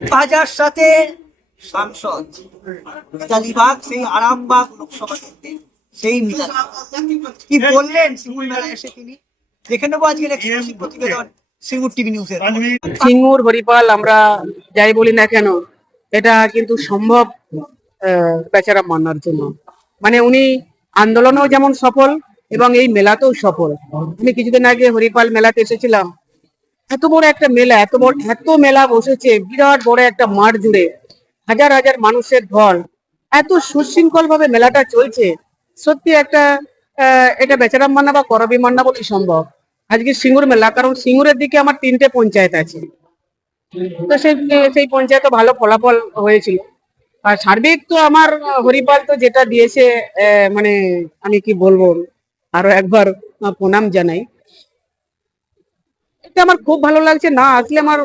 হাজার সাথে সাংসদ মিতালিবাগ সেই আরামবাগ লোকসভা কেন্দ্রে সেই মিতালি কি বললেন সিঙ্গুর মেলায় এসে তিনি দেখে নেবো আজকের এক্সক্লুসিভ প্রতিবেদন সিঙ্গুর টিভি নিউজের। সিঙ্গুর হরিপাল আমরা যাই বলি না কেন, এটা কিন্তু সম্ভব বেচারাম মান্নার জন্য। মানে উনি আন্দোলনেও যেমন সফল এবং এই মেলাতেও সফল। আমি কিছুদিন আগে হরিপাল মেলাতে এসেছিলাম। এত বড় একটা মেলা, এত মেলা বসেছে, বিরাট বড় একটা মাঠ জুড়ে হাজার হাজার মানুষের ঢল, এত সুশৃঙ্খল ভাবে মেলাটা চলছে। সত্যি একটা এটা বেচারাম মান্না বা করবী মান্না বলেই সম্ভব। আজকে সিঙ্গুর মেলা, কারণ সিঙ্গুরের দিকে আমার 3টে পঞ্চায়েত আছে, তো সেই পঞ্চায়েতে ভালো ফলাফল হয়েছিল। আর সার্বিক তো আমার হরিপাল তো যেটা দিয়েছে, মানে আমি কি বলবো, আরো একবার প্রণাম জানাই। এটা আমার খুব ভালো লাগছে। না আসলে আমার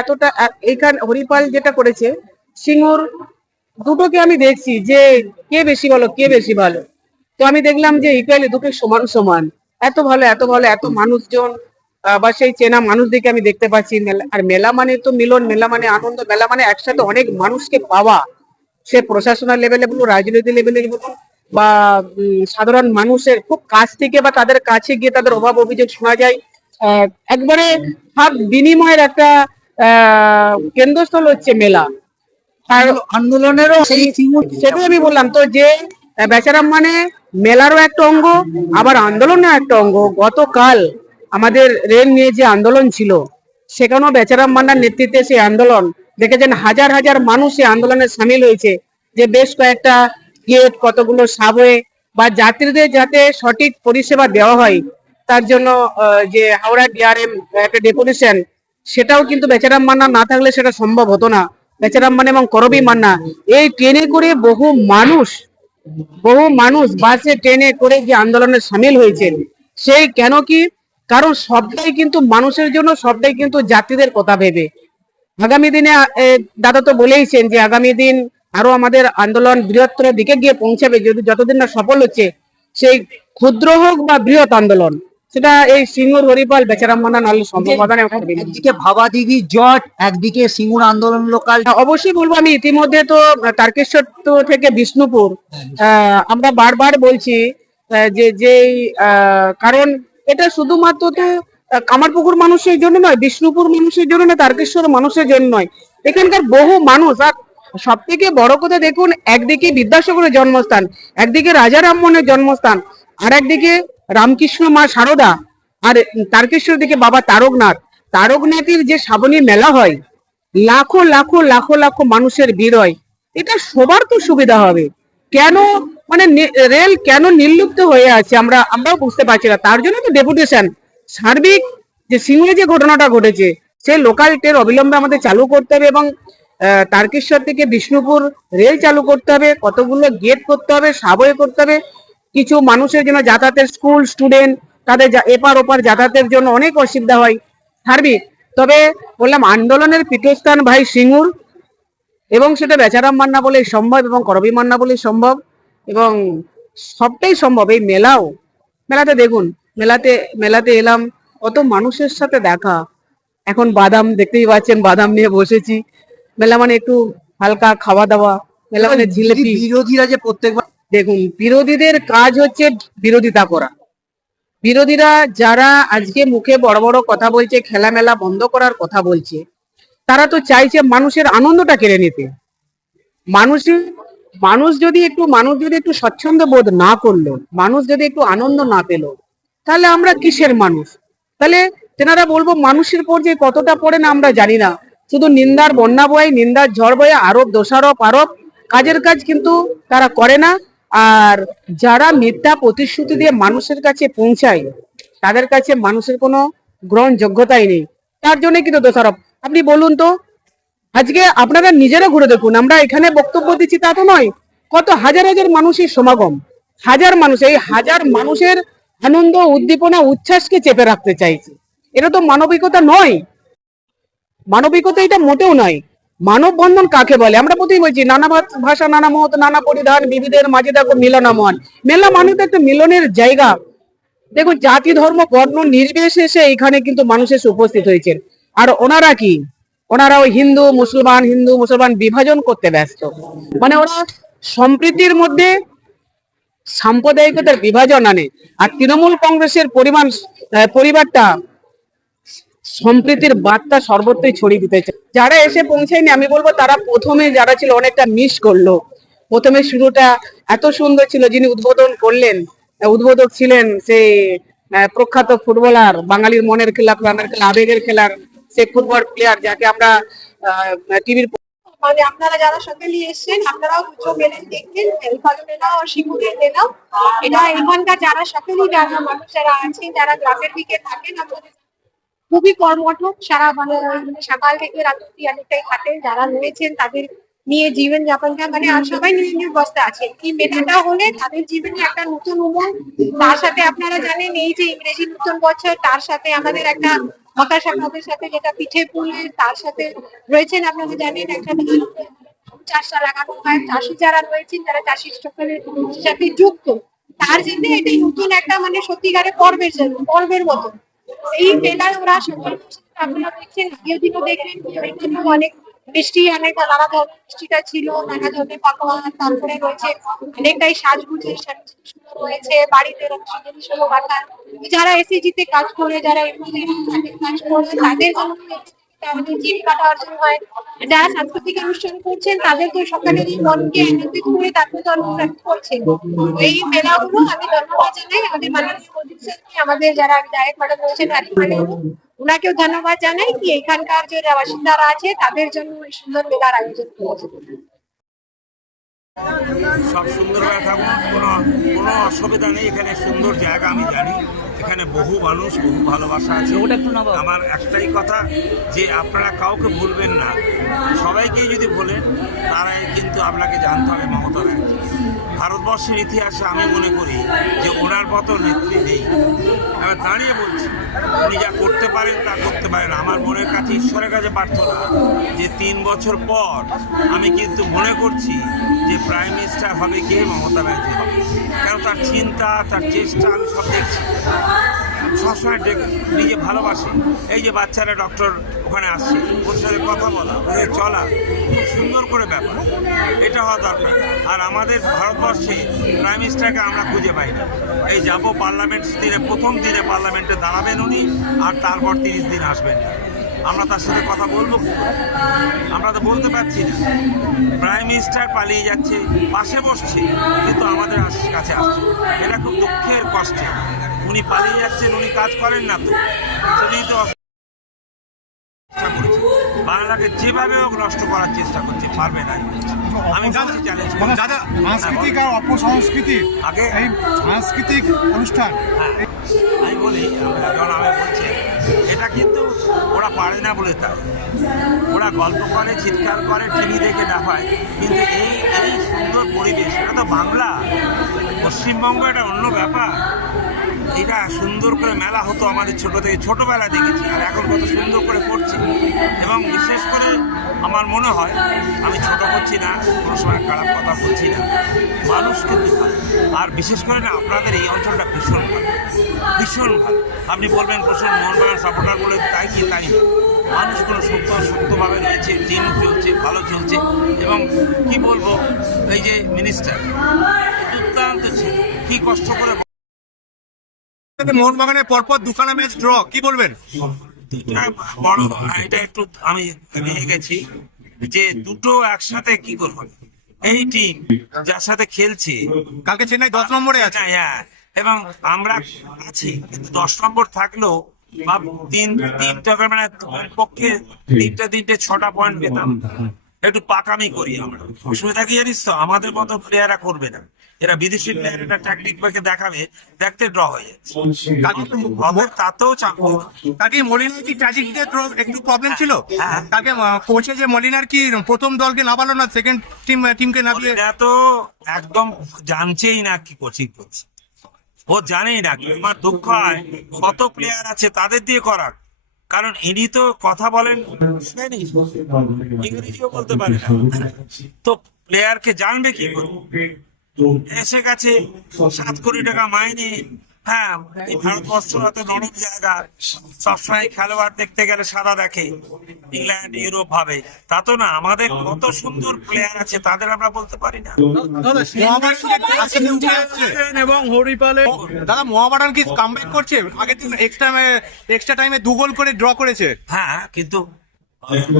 এতটা এইখানে হরিপাল যেটা করেছে, সিঙ্গুর দুটোকে আমি দেখছি যে কে বেশি ভালো কে বেশি ভালো। তো আমি দেখলাম যে ইকুয়ালি দুটো সমান সমান। এত ভালো এত ভালো, এত মানুষজন বা সেই চেনা মানুষদেরকে আমি দেখতে পাচ্ছি। আর মেলা মানে তো মিলন, মেলা মানে আনন্দ, মেলা মানে একসাথে অনেক মানুষকে পাওয়া। সে প্রশাসনের লেভেলে বলুন, রাজনীতি লেভেলে বলুন, বা সাধারণ মানুষের খুব কাছ থেকে বা তাদের কাছে গিয়ে তাদের অভাব অভিযোগ শোনা যায়। একবারে ভাব বিনিময়ের একটা কেন্দ্রস্থল হচ্ছে মেলা। আর আন্দোলনেরও সেই সিঙ্গুর সেটাই আমি বললাম তো যে বেচারাম মানে মেলারও একটা অঙ্গ, আবার আন্দোলনের একটা অঙ্গ। গতকাল আমাদের রেল নিয়ে যে আন্দোলন ছিল, সেখানেও বেচারাম মান্নার নেতৃত্বে সেই আন্দোলন দেখেছেন, হাজার হাজার মানুষ সেই আন্দোলনে সামিল হয়েছে। যে বেশ কয়েকটা গেট, কতগুলো সাবওয়ে বা যাত্রীদের যাতে সঠিক পরিষেবা দেওয়া হয়, তার জন্য যে হাওড়া ডিআরএম একটা ডেপুটেশন, সেটাও কিন্তু বেচারাম মান্না না থাকলে সেটা সম্ভব হতো না। বেচারাম মান্না এবং করবী মান্না এই ট্রেনে করে বহু মানুষ বাসে ট্রেনে করে যে আন্দোলনে সামিল হয়েছেন, সেই কেন কি, কারণ সবটাই কিন্তু মানুষের জন্য, সবটাই কিন্তু যাত্রীদের কথা ভেবে। আগামী দিনে দাদা তো বলেইছেন যে আগামী দিন আরো আমাদের আন্দোলন বৃহত্তর দিকে গিয়ে পৌঁছাবে, যদি যতদিন না সফল হচ্ছে, সেই ক্ষুদ্র হোক বা বৃহৎ আন্দোলন, সেটা এই সিঙ্গুর হরিপাল বেচারাম মান্না নাহলে সম্ভব হবে না। একদিকে ভাবাদিঘি জট, একদিকে সিঙ্গুর আন্দোলন লোকাল। অবশ্যই বলবো, আমি ইতিমধ্যে তো তারকেশ্বর থেকে বিষ্ণুপুর আমরা বারবার বলছি যে যে কারণ এটা শুধুমাত্র তো কামারপুকুর মানুষের জন্য নয়, বিষ্ণুপুর মানুষের জন্য না, তারকেশ্বর মানুষের জন্য নয়, এখানকার বহু মানুষ। আর সব থেকে বড় কথা দেখুন, একদিকে বিদ্যাসাগরের জন্মস্থান, একদিকে রাজা রামমোহনের জন্মস্থান, আর একদিকে রামকৃষ্ণ মা সারদা, আর তারকেশ্বর দিকে বাবা তারকনাথের যে শ্রাবণী মেলা হয়, লাখো লাখো লাখো লাখো মানুষের ভিড় হয়। এটা সবার তো সুবিধা হবে। কেন মানে রেল কেন নির্লুপ্ত হয়ে আছে আমরাও বুঝতে পারছি না। তার জন্য তো ডেপুটেশন। সার্বিক যে সিঙ্গুরে যে ঘটনাটা ঘটেছে, সেই লোকাল ট্রেন অবিলম্বে আমাদের চালু করতে হবে এবং তারকেশ্বর থেকে বিষ্ণুপুর রেল চালু করতে হবে, কতগুলো গেট করতে হবে, সাবওয়ে করতে হবে। কিছু মানুষের জন্য যাতায়াতের, স্কুল স্টুডেন্ট তাদের এপার ওপার যাতায়াতের জন্য অনেক অসুবিধা হয় সার্বিক। তবে বললাম, আন্দোলনের পীঠস্থান ভাই সিঙ্গুর, এবং সেটা বেচারাম মান্না বলে সম্ভব এবং করবী মান্না বলে সম্ভব, এবং সবটাই সম্ভব। এই মেলাতে দেখুন, মেলাতে এলাম, কত মানুষের সাথে দেখা। এখন বাদাম দেখতেই পাচ্ছেন, বাদাম নিয়ে বসেছি। মেলা মানে একটু হালকা খাওয়া দাওয়া, মেলা মানে জিলেপি। বিরোধীরা যে প্রত্যেকবার দেখুন, বিরোধীদের কাজ হচ্ছে বিরোধিতা করা। বিরোধীরা যারা আজকে মুখে বড় বড় কথা বলছে, খেলামেলা বন্ধ করার কথা বলছে, তারা তো চাইছে মানুষের আনন্দটা কেড়ে নিতে। মানুষের মানুষ যদি একটু স্বচ্ছন্দ বোধ না করলো, মানুষ যদি একটু আনন্দ না পেল, তাহলে আমরা কিসের মানুষ? তাহলে তেনারা বলবো মানুষের পর যে কতটা পড়ে না আমরা জানি না। শুধু নিন্দার বন্যা বয়, নিন্দার ঝড় বয়ে, আরোপ দোষারোপ, কাজের কাজ কিন্তু তারা করে না। আর যারা মিথ্যা প্রতিশ্রুতি দিয়ে মানুষের কাছে পৌঁছায়, তাদের কাছে মানুষের কোনো গ্রহণযোগ্যতাই নেই। তার জন্য কিন্তু দোষারোপ। আপনি বলুন তো, আজকে আপনারা নিজেরা ঘুরে দেখুন, আমরা এখানে বক্তব্য দিচ্ছি তা তো নয়, কত হাজার হাজার মানুষের সমাগম। হাজার মানুষ, এই হাজার মানুষের আনন্দ, উদ্দীপনা, উচ্ছ্বাসকে চেপে রাখতে চাইছে। এটা তো মানবিকতা নয়, মানবিকতা এটা মোটেও নয়। মানববন্ধন কাকে বলে? আমরা প্রথমেই বলছি, নানা ভাষা, নানা মত, নানা পরিধান, বিবিধের মাঝে দেখো মিলনমন। মেলা মানে তো একটা মিলনের জায়গা। দেখুন, জাতি ধর্ম বর্ণ নির্বিশেষে এখানে কিন্তু মানুষ এসে উপস্থিত হয়েছেন। আর ওনারা কি, ওনারা ওই হিন্দু মুসলমান বিভাজন করতে ব্যস্ত। মানে ওরা সম্প্রীতির মধ্যে সাম্প্রদায়িকতার বিভাজন আনে। আর তৃণমূল কংগ্রেসের পরিবারটা সম্প্রীতির বার্তা সর্বত্রই ছড়িয়ে দিতে চায়। যারা এসে পৌঁছায়নি, আমি বলবো তারা প্রথমে যারা ছিল অনেকটা মিস করলো। প্রথমে শুরুটা এত সুন্দর ছিল, যিনি উদ্বোধন করলেন, উদ্বোধক ছিলেন সেই প্রখ্যাত ফুটবলার, বাঙালির মনের খেলা, প্রাণের খেলা, আবেগের খেলার সেই ফুটবল প্লেয়ার, যাকে আমরা টিভির মানে আপনারা যারা সকালে এসেছেন আপনারাও পুজো মেলা দেখবেন, বেলফালো মেলা ও শিবুদের মেলা। এটা এখানকার যারা সকালেই যারা মানুষ যারা আছেন, যারা গ্রামের দিকে থাকেন, আপনাদের খুবই কর্মঠ, সারা মানে সকাল থেকে রাত অব্দি অনেকটাই খাটেন। যারা রয়েছেন তাদের নিয়ে জীবন যাপনটা মানে আর সবাই নিজ নিজ বস্তা আছে। এই মেলাটা হলে তাদের জীবনে একটা নতুন উমঙ্গ। তার সাথে আপনারা জানেন এই যে ইংরেজি নতুন বছর, তার সাথে আমাদের একটা মকর সংক্রান্তির সাথে যেটা পিঠে পুলি, তার সাথে রয়েছেন আপনারা জানেন একটা চাষটা লাগানো হয়। চাষি যারা রয়েছেন, যারা চাষি সকলের সাথে যুক্ত, তার জন্য এটাই নতুন একটা মানে সত্যিকারের পর্বের মতো এই মেলায় ওরা সকল আপনারা দেখছেন। আগের দিনও দেখলেন এখানেও অনেক মিষ্টি, অনেক নানা ধরনের মিষ্টিটা ছিল, নানা ধরনের পাকোয়ান, তারপরে রয়েছে অনেকটাই সাজগুজের রয়েছে, বাড়িতে জিনিসগুলো বানান। যারা এসএসজিতে কাজ করে, যারা এমনি কাজ করে, তাদের জন্য তাদের জীবিকাটা অর্জন হয়। যারা সাংস্কৃতিক অনুষ্ঠান করছেন তাদের তো সকালে মনকে আনন্দিত করে তারপরে তো অনুষ্ঠান করছেন। এই মেলাগুলো আমি ধন্যবাদ জানাই আমাদের মাননীয় মোদী স্যারকে, আমাদের যারা বিধায়ক ম্যাডাম রয়েছেন ওনাকেও ধন্যবাদ জানাই কি এখানকার যে বাসিন্দারা আছে তাদের জন্য এই সুন্দর মেলার আয়োজন করেছে। সব সুন্দরভাবে থাকুন, কোনো অসুবিধা নেই। এখানে সুন্দর জায়গা আমি জানি, এখানে বহু মানুষ, বহু ভালোবাসা আছে। আমার একটাই কথা যে আপনারা কাউকে ভুলবেন না, সবাইকেই যদি বলেন তারাই কিন্তু আপনাকে জানতে হবে মমতা ব্যানার্জি। ভারতবর্ষের ইতিহাসে আমি মনে করি যে ওনার মতো নেত্রী নেই। আমি দাঁড়িয়ে বলছি, উনি যা করতে পারেন তা করতে পারেন। আমার মনের কাছে, ঈশ্বরের কাছে প্রার্থনা যে 3 বছর পর আমি কিন্তু মনে করছি যে প্রাইম মিনিস্টার হবে কে, মমতা ব্যানার্জি হবে। কারণ তার চিন্তা, তার চেষ্টা আমি সব দেখছি। সবসময় নিজে ভালোবাসে। এই যে বাচ্চারা ডক্টর ওখানে আসছে, ওর সাথে কথা বলা, ওদের চলা, খুব সুন্দর করে ব্যাপার, এটা হওয়া দরকার। আর আমাদের ভারতবর্ষে প্রাইম মিনিস্টারকে আমরা খুঁজে পাই না। এই যাব পার্লামেন্ট দিনে, প্রথম দিনে পার্লামেন্টে দাঁড়াবেন উনি, আর তারপর 30 দিন আসবেন না। আমরা তার সাথে কথা বলবো কি করে? আমরা তো বলতে পারছি না। প্রাইম মিনিস্টার পালিয়ে যাচ্ছে, পাশে বসছে, কিন্তু আমাদের কাছে আসছে। এটা খুব দুঃখের, কষ্টে। উনি পালিয়ে যাচ্ছেন, উনি কাজ করেন না তো, উনি তো বাংলাকে যেভাবে হোক নষ্ট করার চেষ্টা করছে, পারবে না। আমি চ্যালেঞ্জ করি দাদা, সাংস্কৃতিক আর অপসংস্কৃতি আগে এই সাংস্কৃতিক অনুষ্ঠান, হ্যাঁ আমি বলি, যখন আমি বলছি এটা কিন্তু ওরা পারে না বলে তাই। ওরা গল্প করে, চিৎকার করে, টিভি দেখে দেখায়, কিন্তু এই সুন্দর পরিবেশ, এটা তো বাংলা, পশ্চিমবঙ্গ, এটা অন্য ব্যাপার। এটা সুন্দর করে মেলা হতো আমাদের ছোটবেলা দেখেছি, আর এখন কত সুন্দর করে করছে। এবং বিশেষ করে আমার মনে হয়, আমি ছোট করছি না, কোনো সময় খারাপ কথা বলছি না, মানুষ কিন্তু ভালো। আর বিশেষ করে না, আপনাদের এই অঞ্চলটা ভীষণ ভালো, ভীষণ ভালো। আপনি বলবেন প্রচুর মোহনবাগান সাপোর্টার বলে, তাই কি তাই না, মানুষগুলো সত্যভাবে রয়েছে, টিম চলছে, ভালো চলছে। এবং কি বলবো, এই যে মিনিস্টার দুর্দান্ত ছিল, কি কষ্ট করে। মোহনবাগানের পরপর দুখানা ম্যাচ ড্র, কি বলবেন? বড়, এটা একটু আমি ভেঙে গেছি যে দুটো একসাথে কি করবো। এই টিম যার সাথে খেলছে, কালকে চেন্নাই 10 নম্বরে আছে। হ্যাঁ, এবং আমরা আছি, কিন্তু 10 নম্বর থাকলেও বা তিনটা মানে পক্ষে তিনটে 6টা পয়েন্ট পেতাম। একটু পাকামি করি আমরা। অসুবিধা কি জানিস তো, আমাদের মতো প্লেয়াররা করবে না। এরা বিদেশি প্লেয়ার, এটা ট্যাকটিক বাকে দেখাবে, দেখতে ড্র হয়ে যাচ্ছে। তাতেও চাপ। কালকে মলিনার কি ট্র্যাজেডিতে একটু প্রবলেম ছিল? হ্যাঁ। কালকে কোচে যে মলিনার কি প্রথম দলকে নামালো না, সেকেন্ড টিমকে নামিয়ে? এটা তো একদম জানছেই না কি কোচিং করছে, ও জানেই না। আমার দুঃখ হয়, কত প্লেয়ার আছে তাদের দিয়ে করার। কারণ ইনি তো কথা বলেন স্প্যানিশ, ইংরেজিও বলতে পারে না, তো প্লেয়ারকে জানবে কি করে? এসে গেছে 7 কোটি টাকা মাইনে, হ্যাঁ, এই ভারতবর্ষ এত নরম জায়গা, সবসময় খেলোয়াড় দেখতে গেলে সাদা দেখে, ইংল্যান্ড ইউরোপ ভাবে, তা তো না। আমাদের কত সুন্দর প্লেয়ার আছে, তাদের আমরা বলতে পারি না। এবং হরিপালে দাদা মোহামেডান কি কামব্যাক করছে? আগের দিন এক্সট্রা টাইমে 2 গোল করে ড্র করেছে। হ্যাঁ, কিন্তু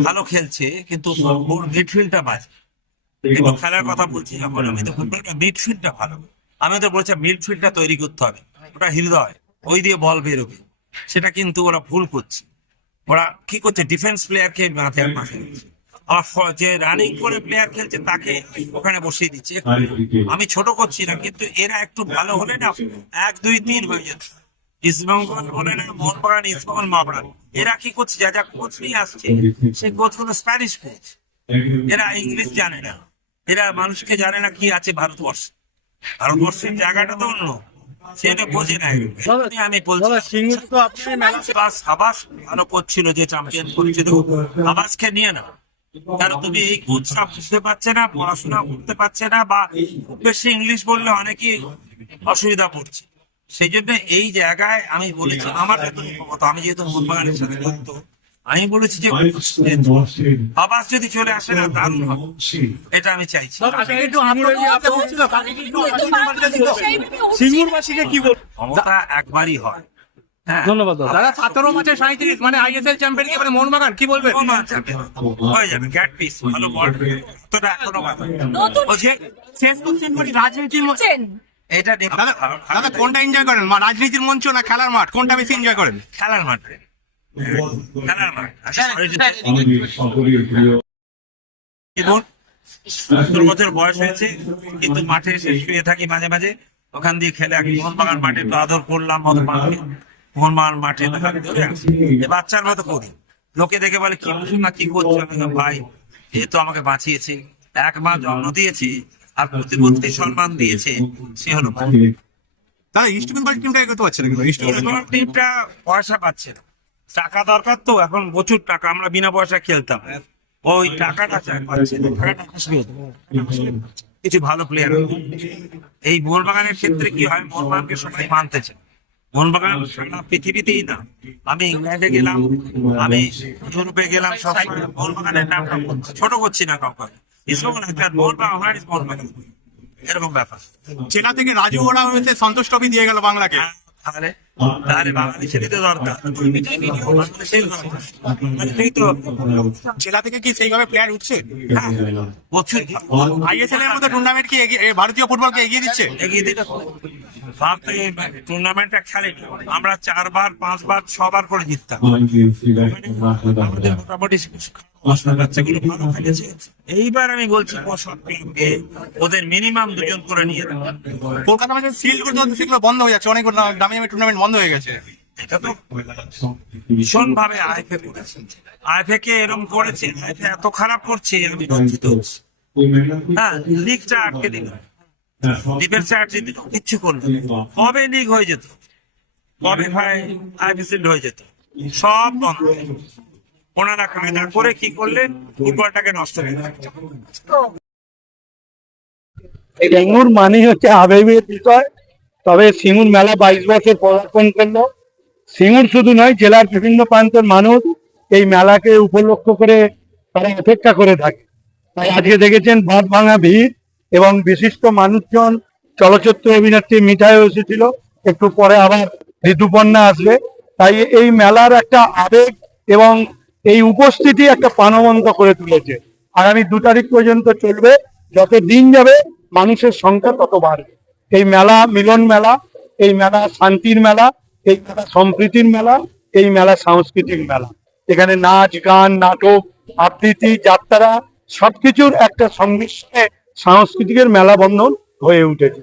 ভালো খেলছে, কিন্তু ওর মিডফিল্ডটা বাজে। কিন্তু খেলার কথা বলছি যখন, আমি তো ফুটবলটা মিডফিল্ডটা ভালো। আমি তো বলছি মিডফিল্ডটা তৈরি করতে হবে, ওটা হৃদয়, ওই দিয়ে বল বেরোবে। সেটা কিন্তু ওরা ভুল করছে। ওরা কি করছে, ডিফেন্স প্লেয়ারকে মাঠে দিচ্ছে, আর যে রানিং করে প্লেয়ার খেলছে তাকে ওখানে বসিয়ে দিচ্ছে। আমি ছোট করছি না, কিন্তু এরা একটু ভালো হলে না 1, 2, 3 হয়ে যেত। ইস্টবেঙ্গল হলে না, মোহনবাগান, ইস্টবেঙ্গল, মোহামেডান, এরা কি করছে, যা যা কোচ নিয়ে আসছে সেই কোচ গুলো স্প্যানিশ কোচ। এরা ইংলিশ জানে না, এরা মানুষকে জানে না কি আছে ভারতবর্ষে। ভারতবর্ষের জায়গাটা তো অন্য, সেটা বোঝে না। আমি বলছি আবাস ভালো করছিল, যে চ্যাম্পিয়ন করেছিল, আবাসকে নিয়ে না। কারণ তুমি এই কোচটা বুঝতে পারছে না, পড়াশোনা করতে পারছে না, বা খুব বেশি ইংলিশ বললে অনেকেই অসুবিধা পড়ছে। সেই জন্য এই জায়গায় আমি বলেছি, আমার কথা, আমি যেহেতু মোহনবাগানের সাথে যুক্ত, আমি বলেছি যে আবাস যদি চলে আসে না, দারুণ হবে, এটা আমি চাইছি। ক্ষমতা একবারই হয়। হ্যাঁ, ধন্যবাদ দাদা। 17 ম্যাচে 37, মানে আইএসএল চ্যাম্পিয়ন কি মানে মোহনবাগান, কি বলবেন? হয়ে যাবে, গ্যাট পিস, ভালো বল, তোটা এখনো বাকি। শেষ কোশ্চেন করি, রাজনীতির এটা দাদা কোনটা এনজয় করেন, রাজনীতির মঞ্চ না খেলার মাঠ, কোনটা বেশি এনজয় করেন? খেলার মাঠ, খেলার মাঠ। 70 বছর বয়স হয়েছে, কিন্তু মাঠে এসে শুয়ে থাকি মাঝে মাঝে, ওখান দিয়ে খেলে আসি। মোহনবাগান মাঠে তো আদর করলাম, মোহনবাগান মাঠে বাচ্চার মতো করি। লোকে দেখে বলে কি বুঝুন না, কি করছো? ভাই, এ তো আমাকে বাঁচিয়েছে, 1 মা জন্ম দিয়েছে, আর প্রতিপত্তি সম্মান দিয়েছে, সে হলো দাদা। ইস্টবেঙ্গল টিমটা এগোতে পারছে না, ইস্টবেঙ্গল টিমটা পয়সা পাচ্ছে না, টাকা দরকার তো এখন, প্রচুর টাকা। আমরা বিনা পয়সা খেলতাম, ওই টাকাটা পাচ্ছে না, টাকাটা আসবে, কিছু ভালো প্লেয়ার। এই মোহনবাগানের ক্ষেত্রে কি হয়, মোহনবাগানকে সবাই মানতেছে। মোহনবাগান সারা পৃথিবীতেই না, আমি ইংল্যান্ডে গেলাম, আমি ইউরোপে গেলাম, সব মোহনবাগানের নামটা ছোট করছি না কাউকে। মোহনবাগান এরকম ব্যাপার। জেলা থেকে রাজু ওরা হয়েছে, সন্তোষ ট্রফি দিয়ে গেল বাংলাকে। তাহলে বাঙালি ছেলে তো দরকার, জেলা থেকে কি সেইভাবে প্লেয়ার উঠছে? প্রচুর। আইএসএল এর মধ্যে টুর্নামেন্ট কি ভারতীয় ফুটবলকে এগিয়ে দিচ্ছে? এগিয়ে দিতে টুর্নামেন্টটা খেলেনি, আমরা 4 বার 5 বার 6 বার করে জিততাম। আমাদের মোটামুটি বাচ্চাগুলো ভালো খেলেছে। এইবার আমি বলছি ওদের মিনিমাম 2 জন করে নিয়ে। কলকাতা ম্যাচে সিল্ড করতে সেগুলো বন্ধ হয়ে যাচ্ছে, অনেক দামি দামি টুর্নামেন্ট বন্ধ হয়ে গেছে। এটা তো ভীষণ ভাবে আইএফএ করেছে, আইএফএ কে এরকম করেছে, আইএফএ এত খারাপ করছে, আমি লজ্জিত হচ্ছি। হ্যাঁ, লিগটা আটকে দিল, ডিফেন্সে আটকে দিল, কিচ্ছু করলো। কবে লিগ হয়ে যেত, কবে ভাই আইপিএল হয়ে যেত, সব বন্ধ। ওনারা কায়দা করে কি করলেন, ফুটবলটাকে নষ্ট করে দিলেন। সিঙ্গুর মানেই হচ্ছে আবেগের বিষয়। তবে সিঙ্গুর মেলা 22 বছর পদার্পণ করলো। সিঙ্গুর শুধু নয়, জেলার বিভিন্ন প্রান্তের মানুষ এই মেলাকে উপলক্ষ করে তারা অপেক্ষা করে থাকে। তাই আজকে দেখেছেন বাঁধ ভাঙা ভিড়, এবং বিশিষ্ট মানুষজন, চলচ্চিত্র অভিনেত্রী মিঠাইও এসেছিল, একটু পরে আবার ঋতুপর্ণা আসবে। তাই এই মেলার একটা আবেগ এবং এই উপস্থিতি একটা প্রাণবন্ত করে তুলেছে। আগামী 2 তারিখ পর্যন্ত চলবে, যত দিন যাবে মানুষের সংখ্যা তত বাড়বে। এই মেলা মিলন মেলা, এই মেলা শান্তির মেলা, এই মেলা সম্প্রীতির মেলা, এই মেলা সাংস্কৃতিক মেলা। এখানে নাচ, গান, নাটক, আবৃত্তি, যাত্রা সবকিছুর একটা সংমিশ্রণে সাংস্কৃতিকের মেলা বন্ধন হয়ে উঠেছে।